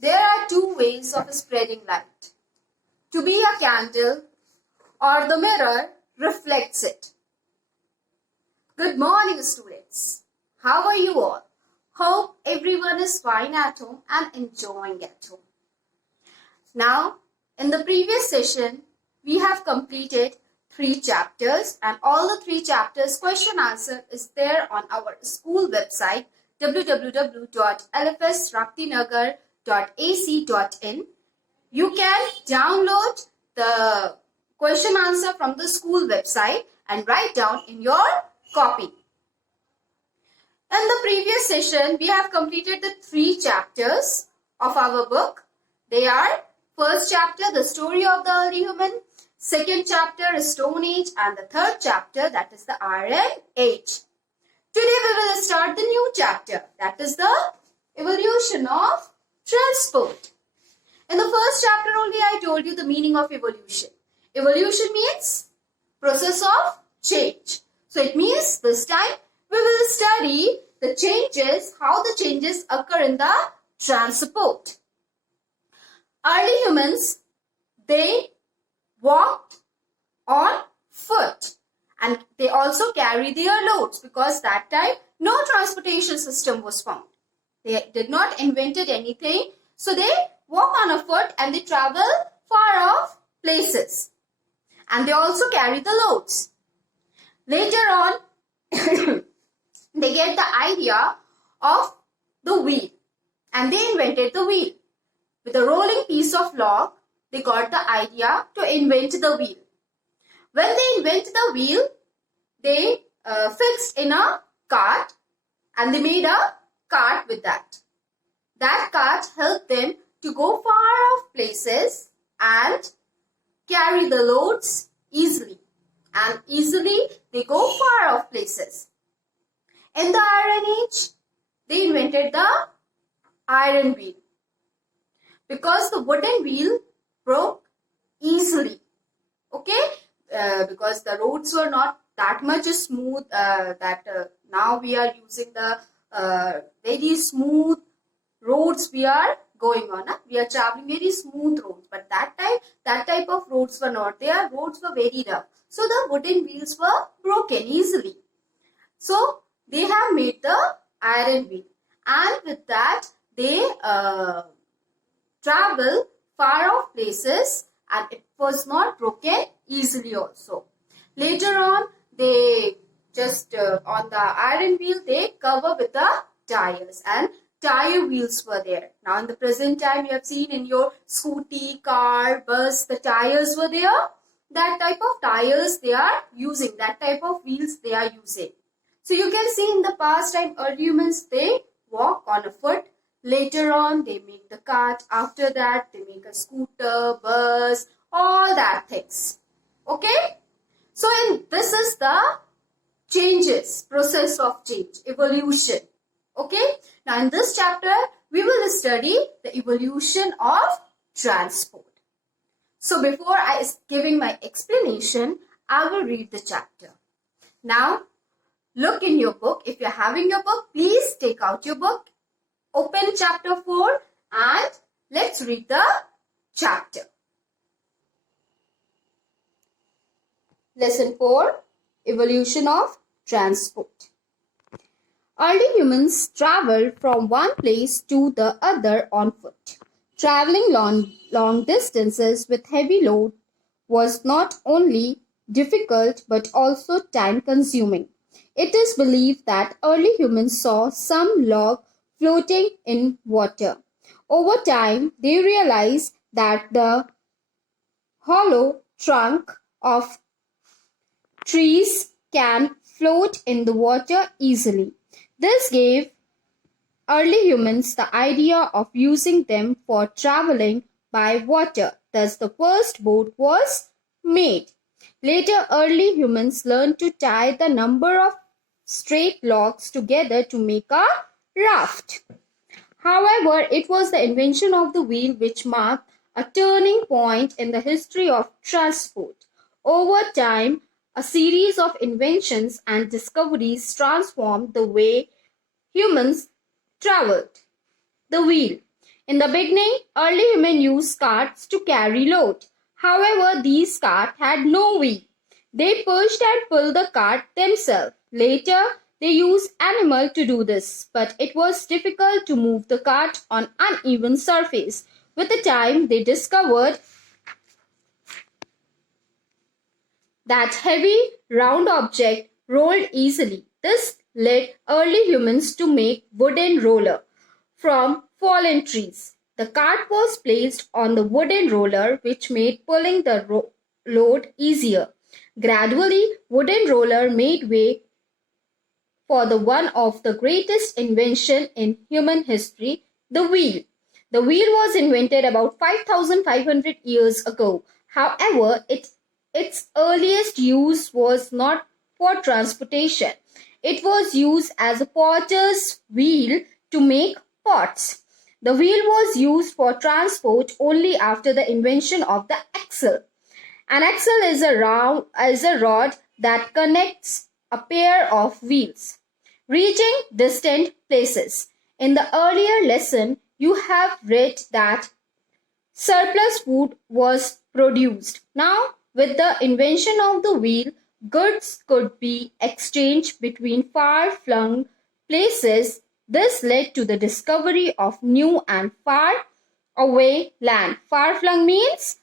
There are two ways of spreading light. To be a candle or the mirror reflects it. Good morning, students. How are you all? Hope everyone is fine at home and enjoying at home. Now, in the previous session, we have completed 3 chapters, and all the 3 chapters question answer is there on our school website www.lfsraktinagar.ac.in. You can download the question answer from the school website and write down in your copy. In the previous session, we have completed the 3 chapters of our book. They are first chapter, the story of the early human, second chapter is Stone Age, and the third chapter, that is the Iron Age. Today we will start the new chapter, that is the evolution of transport. In the first chapter only I told you the meaning of evolution. Evolution means process of change. So it means this time we will study the changes, how the changes occur in the transport. Early humans, they walked on foot and they also carry their loads because that time no transportation system was found. They did not invented anything, so they walk on a foot and they travel far off places, and they also carry the loads. Later on they get the idea of the wheel and they invented the wheel. With a rolling piece of log, they got the idea to invent the wheel. When they invent the wheel, they fixed in a cart and they made a cart with that. That cart helped them to go far off places and carry the loads easily. And easily they go far off places. In the Iron Age, they invented the iron wheel because the wooden wheel broke easily. Okay, because the roads were not that much smooth that now we are using the very smooth roads we are going on. We are traveling very smooth roads, but that time that type of roads were not there. Roads were very rough, so the wooden wheels were broken easily. So they have made the iron wheel, and with that they travel far off places and it was not broken easily also. Later on, they just on the iron wheel they cover with the tires, and tire wheels were there. Now in the present time you have seen in your scooty, car, bus, the tires were there. That type of tires they are using, that type of wheels they are using. So you can see in the past time early humans they walk on a foot. Later on they make the cart. After that they make a scooter, bus, all that things. Okay. So this is the changes, process of change, evolution. Okay. Now in this chapter we will study the evolution of transport. So before I giving my explanation, I will read the chapter. Now look in your book. If you are having your book, please take out your book. Open chapter 4 and let's read the chapter. Lesson 4, Evolution of Transport. Early humans traveled from one place to the other on foot. Traveling long distances with heavy load was not only difficult but also time consuming. It is believed that early humans saw some log floating in water. Over time, they realized that the hollow trunk of trees can float in the water easily. This gave early humans the idea of using them for traveling by water. Thus, the first boat was made. Later, early humans learned to tie the number of straight logs together to make a raft. However, it was the invention of the wheel which marked a turning point in the history of transport. Over time, a series of inventions and discoveries transformed the way humans traveled. The wheel. In the beginning, early humans used carts to carry load. However, these carts had no wheel. They pushed and pulled the cart themselves. Later, they used animals to do this, but it was difficult to move the cart on uneven surface. With the time, they discovered that heavy, round object rolled easily. This led early humans to make wooden roller from fallen trees. The cart was placed on the wooden roller, which made pulling the load easier. Gradually, wooden roller made way for the one of the greatest invention in human history, the wheel. The wheel was invented about 5,500 years ago. However, its earliest use was not for transportation. It was used as a potter's wheel to make pots. The wheel was used for transport only after the invention of the axle. An axle is a rod that connects a pair of wheels, reaching distant places. In the earlier lesson, you have read that surplus food was produced. Now, with the invention of the wheel, goods could be exchanged between far-flung places. This led to the discovery of new and far-away land. Far-flung means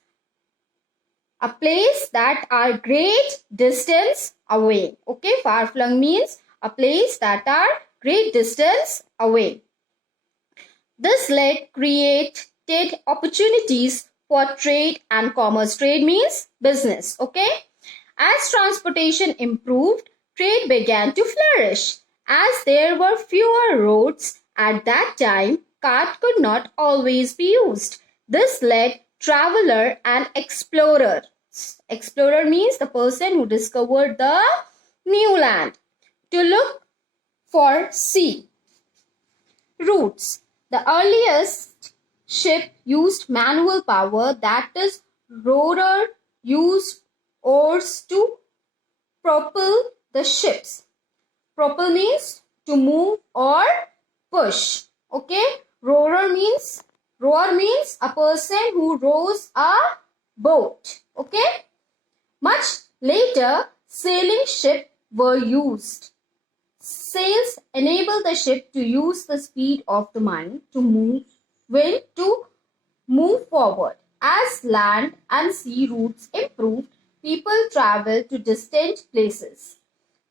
a place that are great distance away. Okay, far-flung means a place that are great distance away. This created opportunities for trade and commerce. Trade means business. Okay, as transportation improved, trade began to flourish. As there were fewer roads at that time, cart could not always be used. This led traveler and explorer. Explorer means the person who discovered the new land to look for sea routes. The earliest ship used manual power, that is, rower used oars to propel the ships. Propel means to move or push. Okay, rower means a person who rows a boat. Okay, much later sailing ships were used. Sails enable the ship to use the speed of the wind to move forward. As land and sea routes improved, people traveled to distant places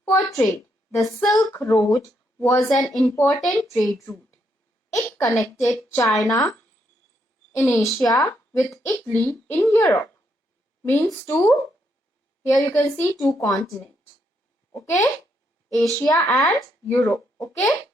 for trade. The Silk Road was an important trade route. It connected China in Asia with Italy in Europe. Means here you can see two continents. Okay, Asia and Europe. Okay,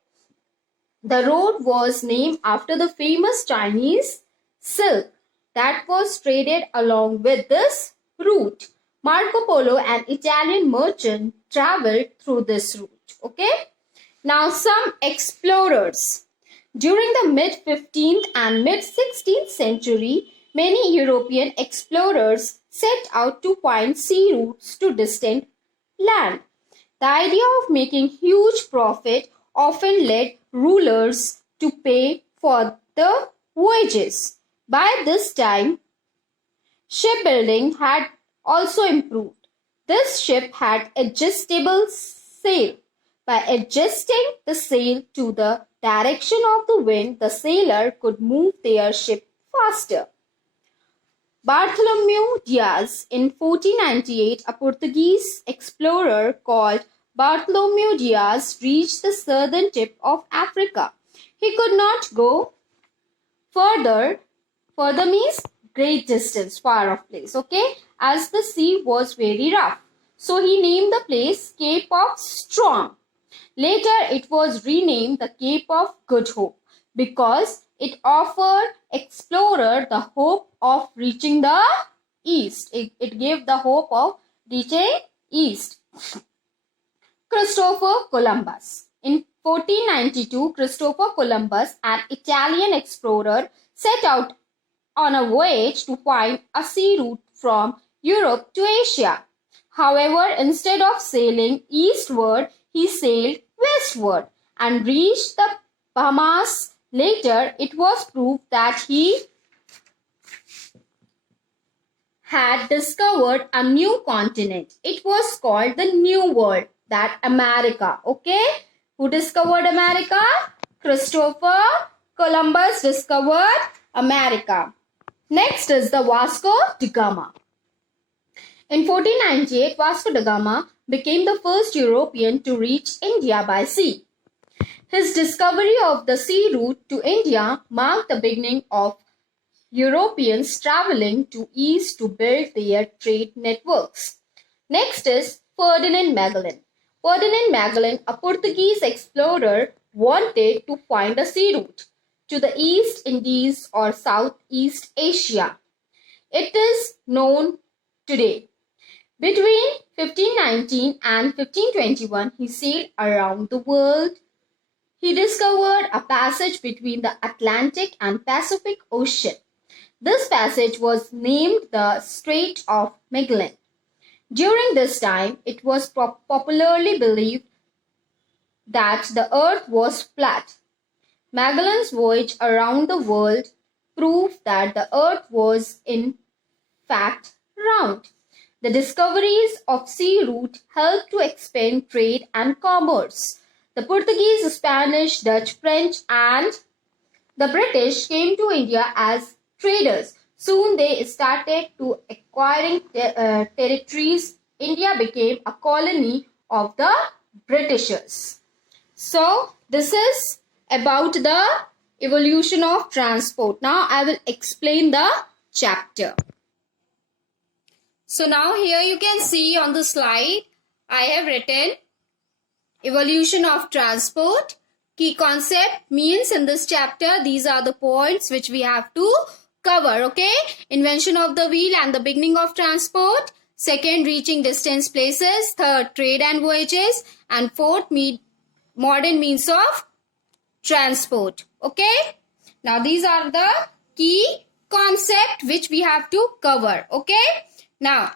the road was named after the famous Chinese silk that was traded along with this route. Marco Polo, an Italian merchant, traveled through this route. Okay, now some explorers. During the mid-15th and mid-16th century, many European explorers set out to find sea routes to distant land. The idea of making huge profit often led rulers to pay for the voyages. By this time, shipbuilding had also improved. This ship had adjustable sail. By adjusting the sail to the direction of the wind, the sailor could move their ship faster. Bartholomew Diaz, in 1498, a Portuguese explorer called Bartholomew Diaz, reached the southern tip of Africa. He could not go further. Further means great distance, far off place, okay, as the sea was very rough. So he named the place Cape of Storm. Later it was renamed the Cape of Good Hope because it offered explorer the hope of reaching the east. It gave the hope of reaching east. Christopher Columbus. In 1492, Christopher Columbus, an Italian explorer, set out on a voyage to find a sea route from Europe to Asia. However, instead of sailing eastward, he sailed westward and reached the Bahamas Later, it was proved that he had discovered a new continent. It was called the New World, that America. Okay? Who discovered America? Christopher Columbus discovered America. Next is the Vasco da Gama. In 1498, Vasco da Gama became the first European to reach India by sea. His discovery of the sea route to India marked the beginning of Europeans traveling to east to build their trade networks. Next is Ferdinand Magellan. Ferdinand Magellan, a Portuguese explorer, wanted to find a sea route to the East Indies or Southeast Asia. It is known today. Between 1519 and 1521, he sailed around the world. He discovered a passage between the Atlantic and Pacific Ocean. This passage was named the Strait of Magellan. During this time, it was popularly believed that the earth was flat. Magellan's voyage around the world proved that the earth was in fact round. The discoveries of sea route helped to expand trade and commerce. The Portuguese, Spanish, Dutch, French, and the British came to India as traders. Soon they started to acquiring territories. India became a colony of the Britishers. So this is about the evolution of transport. Now I will explain the chapter. So now here you can see on the slide I have written evolution of transport. Key concept means in this chapter these are the points which we have to cover. Okay, invention of the wheel and the beginning of transport. Second, reaching distance places. Third, trade and voyages. And fourth, modern means of transport. Okay, now these are the key concept which we have to cover. Okay, now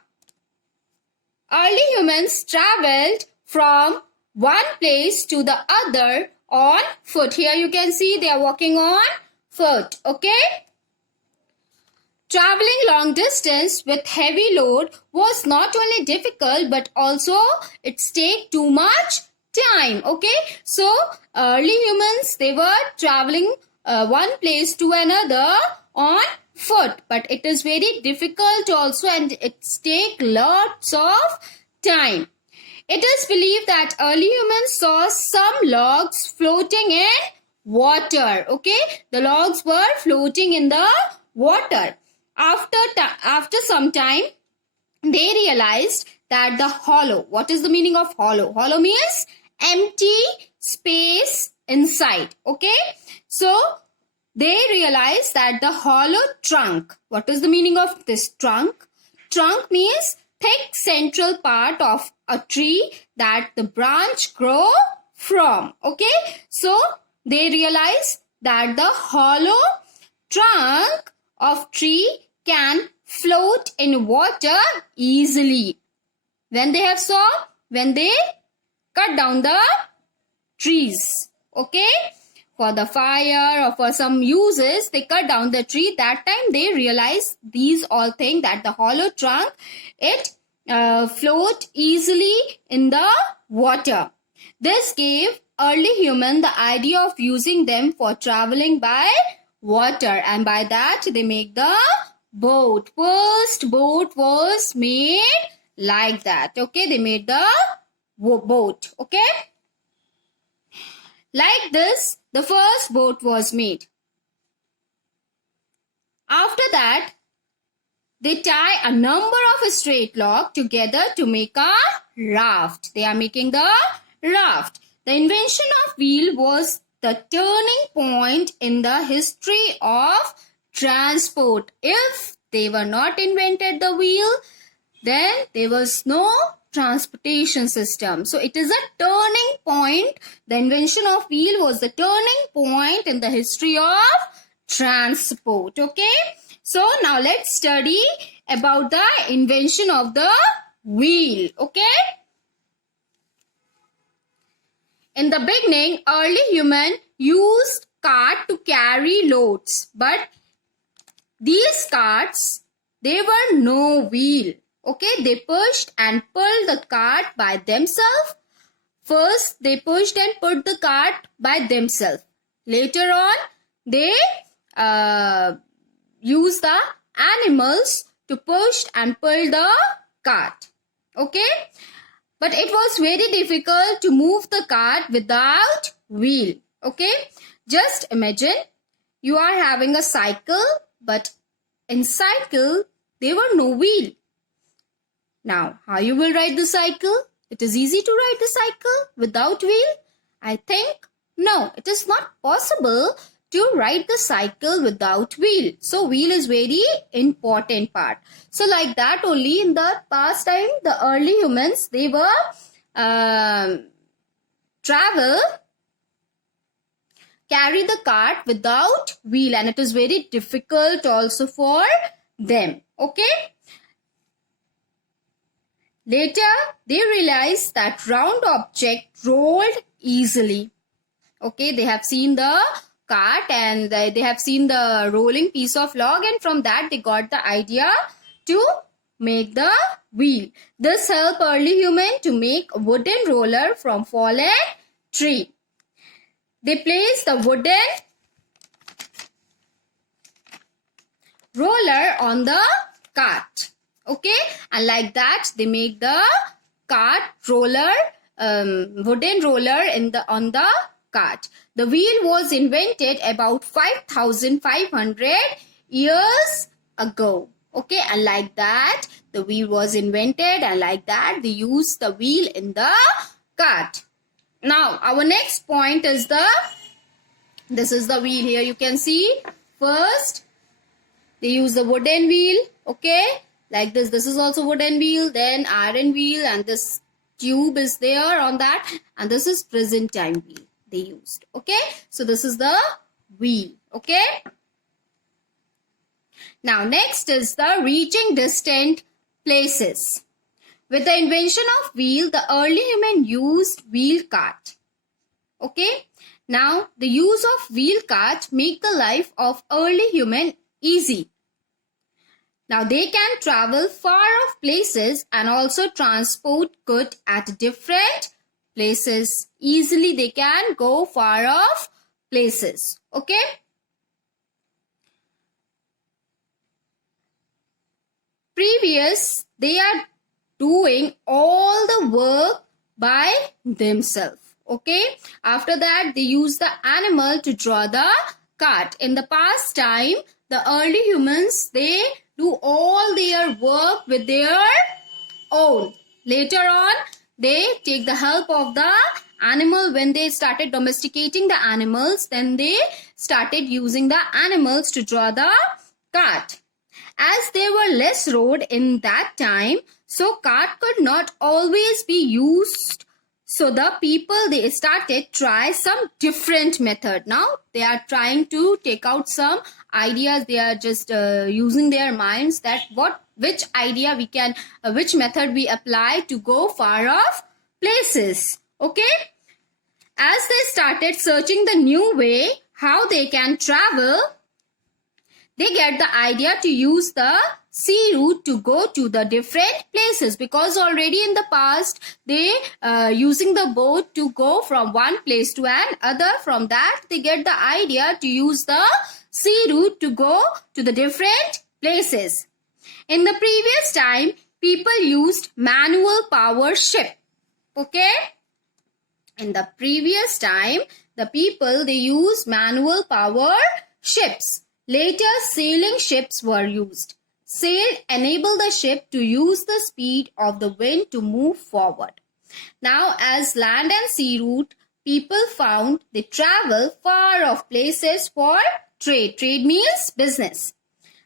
early humans traveled from one place to the other on foot. Here you can see they are walking on foot. Okay, traveling long distance with heavy load was not only difficult but also it take too much time. Okay, so early humans, they were traveling one place to another on foot, but it is very difficult also and it take lots of time. It is believed that early humans saw some logs floating in water. Okay, the logs were floating in the water. After some time, they realized that the hollow. What is the meaning of hollow? Hollow means empty space inside. Okay, so they realized that the hollow trunk. What is the meaning of this trunk? Trunk means thick central part of a tree that the branch grow from. Okay, so they realize that the hollow trunk of tree can float in water easily. When they cut down the trees. Okay, for the fire or for some uses, they cut down the tree. That time they realize these all things, that the hollow trunk, it float easily in the water. This gave early human the idea of using them for traveling by water, and by that they make the boat. First boat was made like that. Okay, they made the boat. Okay, like this the first boat was made. After that, they tie a number of straight logs together to make a raft. They are making the raft. The invention of wheel was the turning point in the history of transport. If they were not invented the wheel, then there was no transportation system. So it is a turning point. The invention of wheel was the turning point in the history of transport. Okay, so now let's study about the invention of the wheel. Okay, in the beginning, early human used cart to carry loads. But these carts, they were no wheel. Okay, they pushed and pulled the cart by themselves. First, they pushed and put the cart by themselves. Later on, they used the animals to push and pull the cart. Okay, but it was very difficult to move the cart without wheel. Okay, just imagine you are having a cycle, but in cycle there were no wheel. Now, how you will ride the cycle? It is easy to ride the cycle without wheel? I think no, it is not possible to ride the cycle without wheel. So wheel is very important part. So like that only in the past time, the early humans, they were carry the cart without wheel, and it is very difficult also for them. Okay. Later, they realized that round object rolled easily. Okay, they have seen the cart and they have seen the rolling piece of log, and from that they got the idea to make the wheel. This helped early human to make a wooden roller from fallen tree. They placed the wooden roller on the cart. Okay, and like that they make the cart roller, wooden roller on the cart. The wheel was invented about 5,500 years ago. Okay, and like that the wheel was invented, and like that they used the wheel in the cart. Now our next point is this is the wheel. Here you can see first they use the wooden wheel. Okay, like this is also wooden wheel, then iron wheel, and this tube is there on that, and this is present time wheel they used. Okay, so this is the wheel. Okay, now next is the reaching distant places. With the invention of wheel, the early human used wheel cart. Okay, now the use of wheel cart make the life of early human easy. Now they can travel far off places and also transport goods at different places. Easily they can go far off places. Okay. Previous, they are doing all the work by themselves. Okay. After that, they use the animal to draw the cart. In the past time, the early humans, they do all their work with their own. Later on, they take the help of the animal. When they started domesticating the animals, then they started using the animals to draw the cart. As there were less road in that time, so cart could not always be used. So the people, they started try some different method. Now they are trying to take out some ideas. They are just using their minds that which idea we can, which method we apply to go far off places. Okay. As they started searching the new way, how they can travel, they get the idea to use the sea route to go to the different places, because already in the past they using the boat to go from one place to another. From that they get the idea to use the sea route to go to the different places. In the previous time, people used manual power ship. Okay. In the previous time, the people, they used manual power ships. Later, sailing ships were used. Sail enabled the ship to use the speed of the wind to move forward. Now, as land and sea route, people found they travel far off places for trade. Trade means business.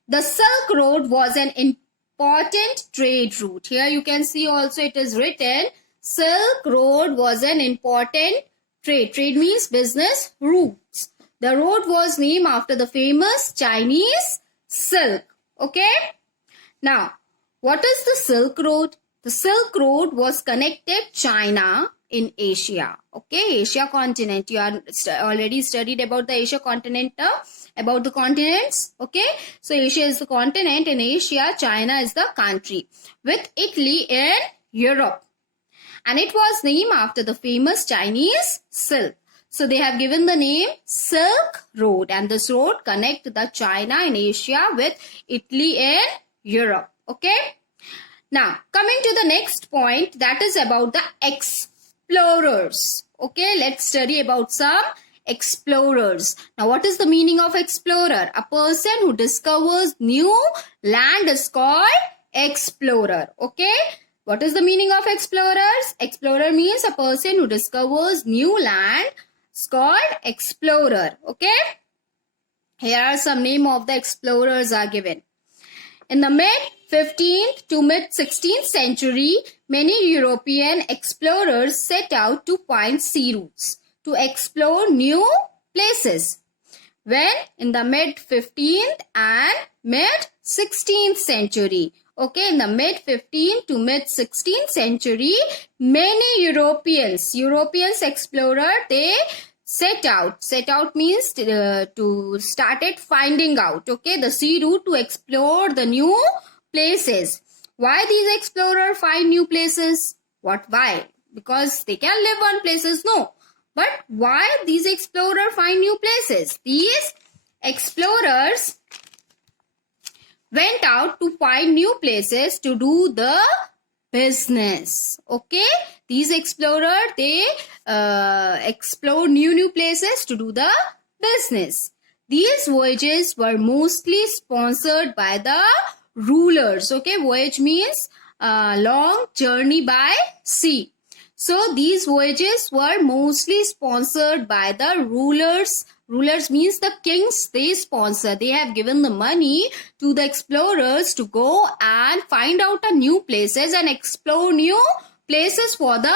The Silk Road was an important trade route. Here you can see also it is written Silk Road was an important trade. Trade means business routes. The road was named after the famous Chinese silk. Okay. Now, what is the Silk Road? The Silk Road was connected China in Asia. Okay, Asia continent. You are already studied about the Asia continent, about the continents. Okay, so Asia is the continent, and Asia, China is the country, with Italy in Europe. And it was named after the famous Chinese silk. So they have given the name Silk Road, and this road connect the China and Asia with Italy and Europe. Okay. Now coming to the next point, that is about the explorers. Okay, let's study about some explorers. Now what is the meaning of explorer? A person who discovers new land is called explorer. Okay. What is the meaning of explorers? Explorer means a person who discovers new land is called explorer. Okay. Here are some name of the explorers are given. In the mid-15th to mid-16th century, many European explorers set out to find sea routes to explore new places. When in the mid-15th and mid-16th century, okay, in the mid-15th to mid-16th century, many Europeans explorer, they set out means to started finding out, okay, the sea route to explore the new places. Why these explorers find new places? Why? Because they can live on places? No. But why these explorers find new places? These explorers went out to find new places to do the business. Okay, these explorers, they explore new places to do the business. These voyages were mostly sponsored by the rulers. Okay, voyage means long journey by sea. So these voyages were mostly sponsored by the rulers. Rulers means the kings, they sponsor. They have given the money to the explorers to go and find out a new places and explore new places for the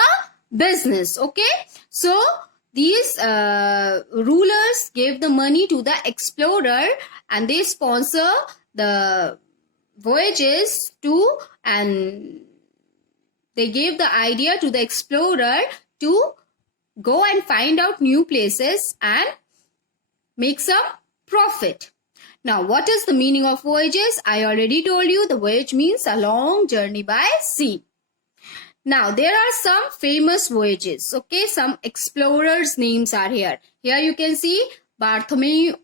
business. Okay. So these rulers gave the money to the explorer and they sponsor the voyages to, and they gave the idea to the explorer to go and find out new places and make some profit. Now, what is the meaning of voyages? I already told you the voyage means a long journey by sea. Now, there are some famous voyages. Okay, some explorers' names are here. Here you can see Bartholomew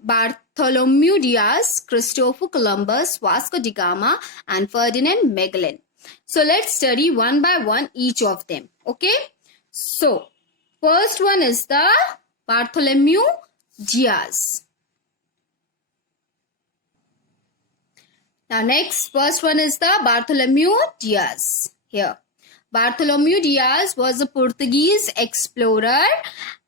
Diaz, Christopher Columbus, Vasco da Gama, and Ferdinand Magellan. So, let's study one by one each of them. Okay, so first one is the Bartholomew Diaz. Now first one is the Bartholomew Diaz. Here, Bartholomew Diaz was a Portuguese explorer,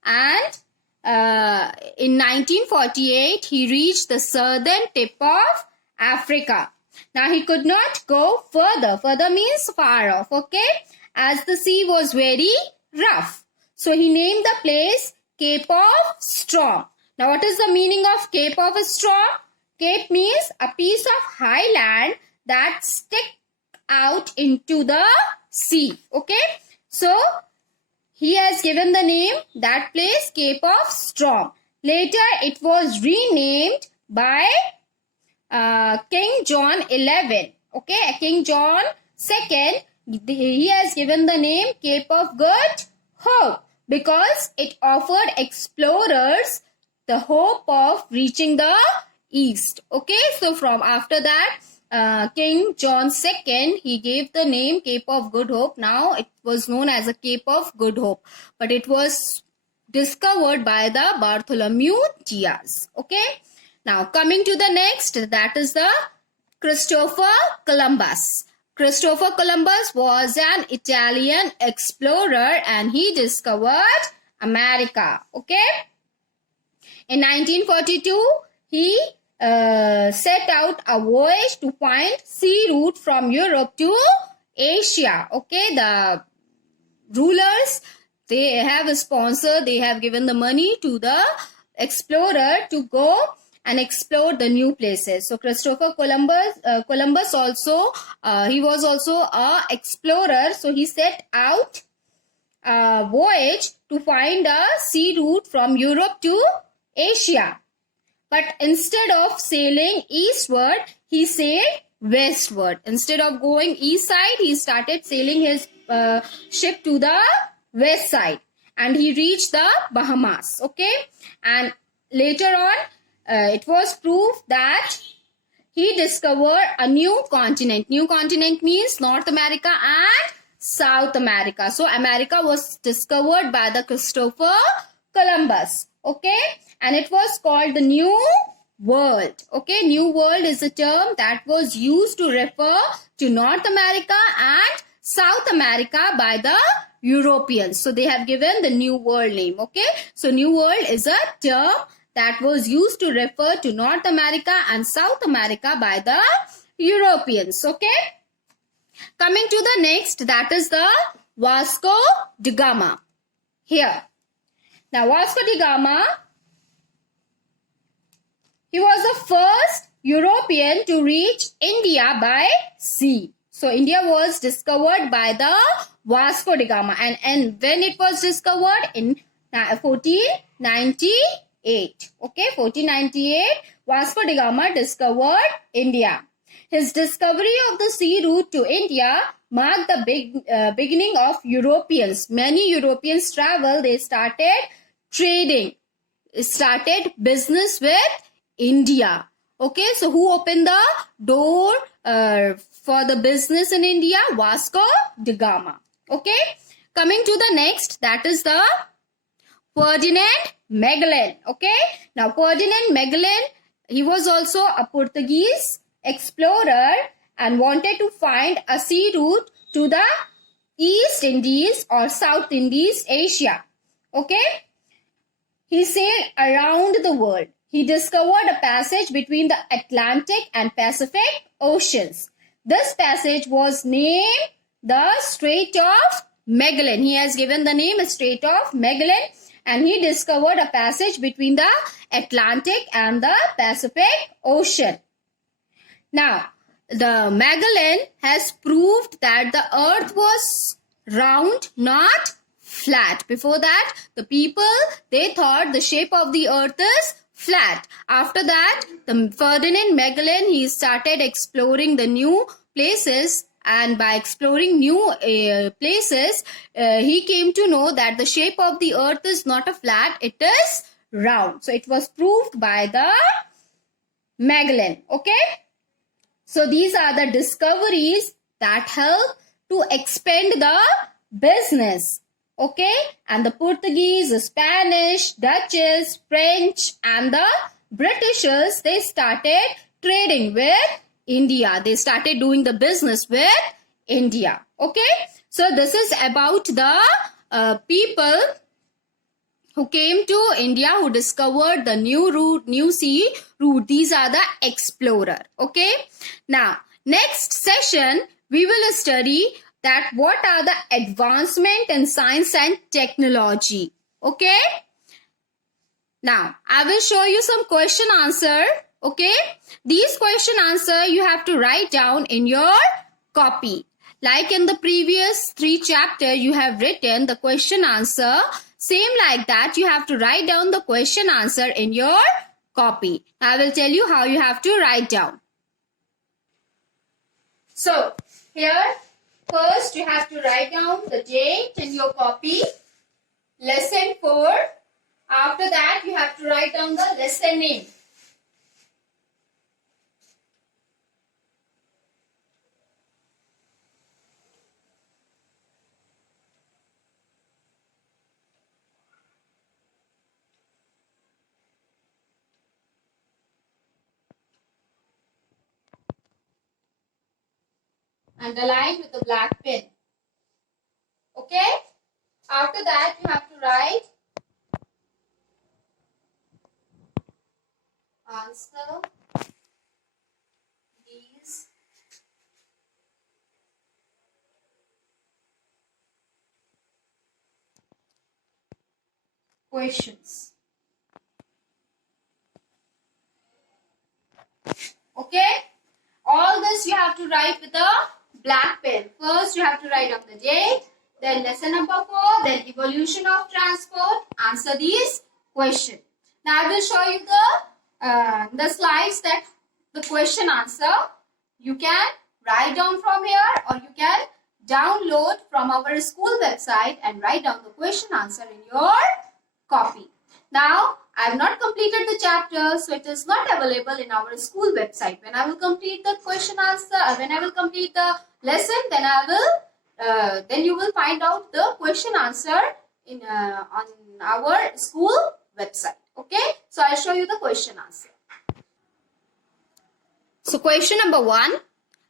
and in 1948 he reached the southern tip of Africa. Now he could not go further. Further means far off, okay, as the sea was very rough. So he named the place Cape of Storm. Now, what is the meaning of Cape of Storm? Cape means a piece of high land that sticks out into the sea. Okay. So, he has given the name that place Cape of Storm. Later, it was renamed by King John XI. Okay. King John II, he has given the name Cape of Good Hope because it offered explorers the hope of reaching the east. Okay, so from after that, King John II, he gave the name Cape of Good Hope. Now it was known as a Cape of Good Hope, but it was discovered by the Bartholomew Diaz. Okay, now coming to the next, that is the Christopher Columbus. Christopher Columbus was an Italian explorer and he discovered America. Okay. In 1942, he set out a voyage to find sea route from Europe to Asia. Okay, the rulers, they have a sponsor, they have given the money to the explorer to go and explore the new places. So Christopher Columbus also, he was also a explorer. So he set out voyage to find a sea route from Europe to Asia. But instead of sailing eastward, he sailed westward. Instead of going east side, he started sailing his ship to the west side. And he reached the Bahamas. Okay. And later on, it was proof that he discovered a new continent. New continent means North America and South America. So America was discovered by the Christopher Columbus. Okay. And it was called the New World. Okay. New World is a term that was used to refer to North America and South America by the Europeans. So they have given the New World name. Okay. So New World is a term that was used to refer to North America and South America by the Europeans. Okay. Coming to the next, that is the Vasco da Gama. Here. Now, Vasco da Gama, he was the first European to reach India by sea. So, India was discovered by the Vasco da Gama. And when it was discovered? In 1498. Okay, 1498, Vasco da Gama discovered India. His discovery of the sea route to India marked the beginning of Europeans. Many Europeans traveled. They started trading, started business with India. Okay, so who opened the door for the business in India? Vasco da Gama. Okay, coming to the next, that is the Ferdinand Magellan. Okay, now Ferdinand Magellan, he was also a Portuguese explorer and wanted to find a sea route to the East Indies or South Indies, Asia. Okay, he sailed around the world. He discovered a passage between the Atlantic and Pacific Oceans. This passage was named the Strait of Magellan. He has given the name Strait of Magellan, and he discovered a passage between the Atlantic and the Pacific Ocean. Now, the Magellan has proved that the earth was round, not flat. Before that, the people, they thought the shape of the earth is flat. After that, the Ferdinand Magellan, he started exploring the new places, and by exploring new places, he came to know that the shape of the earth is not a flat, it is round. So, it was proved by the Magellan. Okay. So, these are the discoveries that help to expand the business. Okay. And the Portuguese, the Spanish, Dutches, French and the Britishers, they started trading with India. They started doing the business with India. Okay. So, this is about the people who came to India, who discovered the new route, new sea route. These are the explorer. Okay. Now, next session, we will study that what are the advancement in science and technology. Okay. Now, I will show you some question answer. Okay. These question answer you have to write down in your copy. Like in the previous 3 chapter, you have written the question answer. Same like that, you have to write down the question answer in your copy. I will tell you how you have to write down. So, here, first you have to write down the date in your copy. Lesson 4. After that, you have to write down the lesson name. Underline with a black pen. Okay? After that, you have to write answer these questions. Okay? All this you have to write with a black pen. First, you have to write down the date. Then lesson number 4, then evolution of transport. Answer these questions. Now I will show you the slides that the question answer. You can write down from here or you can download from our school website and write down the question answer in your copy. Now, I have not completed the chapter, so it is not available in our school website. When I will complete the question answer, when I will complete the lesson, then you will find out the question answer on our school website. Okay, so I'll show you the question answer. So question number 1.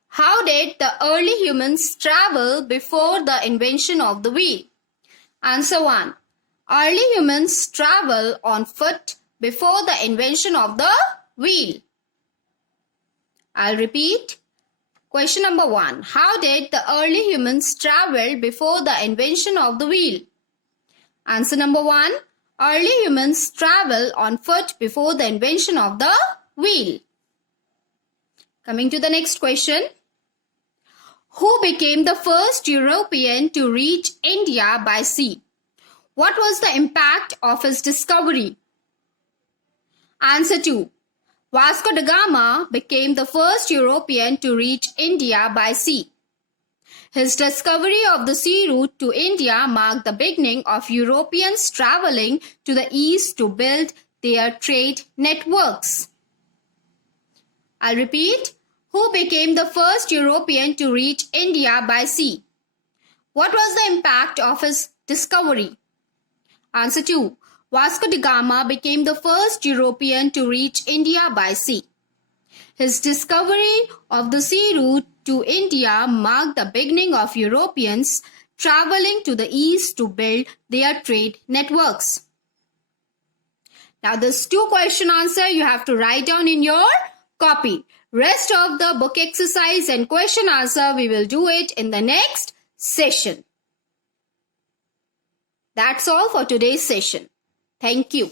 How did the early humans travel before the invention of the wheel? Answer 1. Early humans travel on foot before the invention of the wheel. I'll repeat. Question number 1. How did the early humans travel before the invention of the wheel? Answer number 1. Early humans travel on foot before the invention of the wheel. Coming to the next question. Who became the first European to reach India by sea? What was the impact of his discovery? Answer 2. Vasco da Gama became the first European to reach India by sea. His discovery of the sea route to India marked the beginning of Europeans traveling to the east to build their trade networks. I'll repeat. Who became the first European to reach India by sea? What was the impact of his discovery? Answer 2. Vasco da Gama became the first European to reach India by sea. His discovery of the sea route to India marked the beginning of Europeans traveling to the east to build their trade networks. Now, this 2 question answer you have to write down in your copy. Rest of the book exercise and question answer we will do it in the next session. That's all for today's session. Thank you.